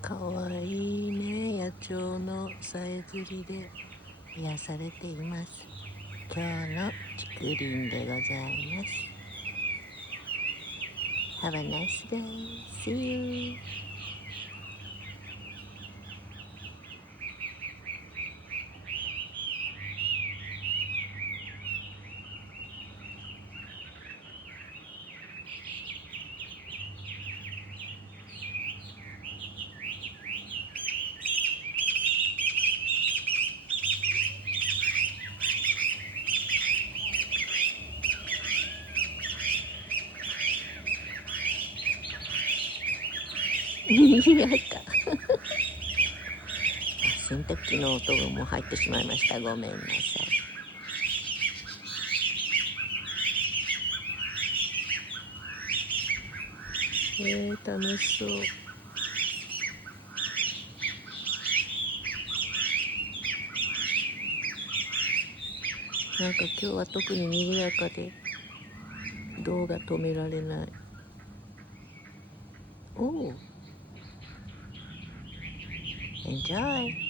かわいいね。野鳥のさえずりで癒されています。今日の竹林でございます。Have a nice day. See you. にやか洗濯機の音がもう入ってしまいました。ごめんなさい。楽しそう。なんか今日は特に賑やかで動画止められない。おう、Enjoy!